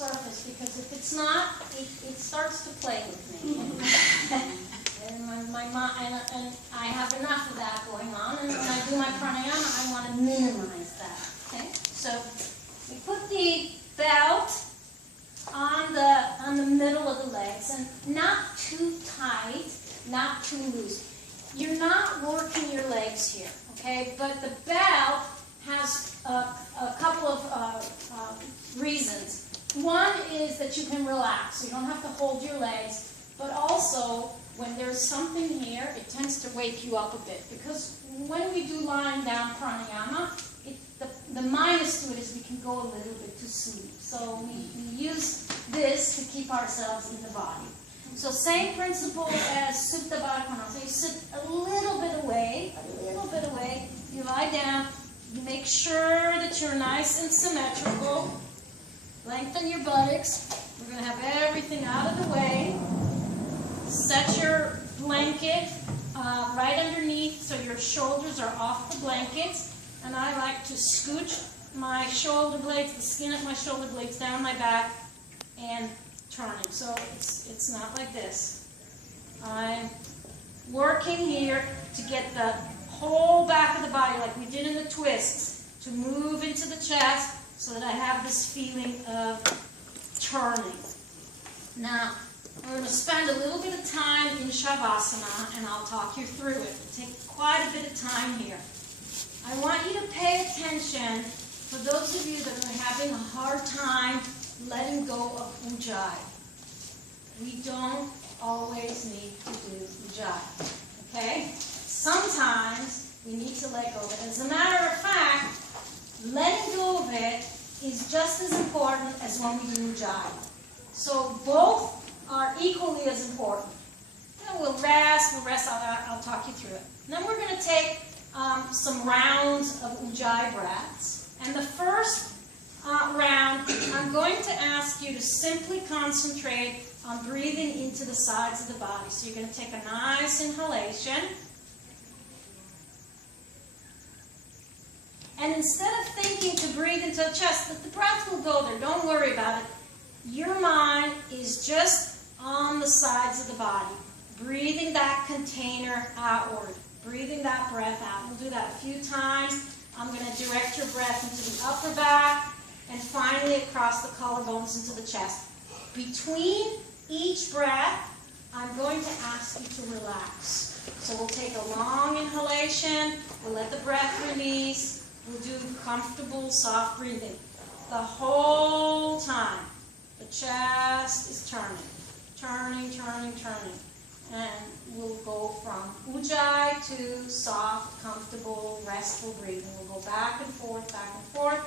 surface, because if it's not, it starts to play with me. And and I have enough of that going on, and when I do my pranayama, I want to minimize that. Okay? So we put the belt on the middle of the legs, and not too tight, not too loose. You're not working your legs here, okay? But the belt has a couple of reasons. One is that you can relax, so you don't have to hold your legs, but also when there's something here, it tends to wake you up a bit, because when we do lying down pranayama, the minus to it is we can go a little bit to sleep. So we use this to keep ourselves in the body. So same principle as Supta Baddha Konasana. You sit a little bit away, you lie down, you make sure that you're nice and symmetrical. Lengthen your buttocks. We're going to have everything out of the way. Set your blanket right underneath so your shoulders are off the blanket. And I like to scooch my shoulder blades, the skin of my shoulder blades down my back and turning. So it's not like this. I'm working here to get the whole back of the body, like we did in the twists, to move into the chest so that I have this feeling of turning. Now, we're going to spend a little bit of time in Shavasana, and I'll talk you through it. It'll take quite a bit of time here. I want you to pay attention for those of you that are having a hard time letting go of Ujjayi. We don't always need to do Ujjayi, okay? Sometimes we need to let go of it. As a matter of fact, letting go of it is just as important as when we do Ujjayi. So both are equally as important. We'll rest, I'll talk you through it. And then we're going to take some rounds of Ujjayi breaths. And the first round, I'm going to ask you to simply concentrate on breathing into the sides of the body. So you're going to take a nice inhalation. And instead of thinking to breathe into the chest, the breath will go there. Don't worry about it. Your mind is just on the sides of the body, breathing that container outward, breathing that breath out. We'll do that a few times. I'm going to direct your breath into the upper back and finally across the collarbones into the chest. Between each breath, I'm going to ask you to relax. So we'll take a long inhalation, we'll let the breath release, we'll do comfortable, soft breathing. The whole time, the chest is turning. Turning, turning, turning. And we'll go from Ujjayi to soft, comfortable, restful breathing. We'll go back and forth, back and forth.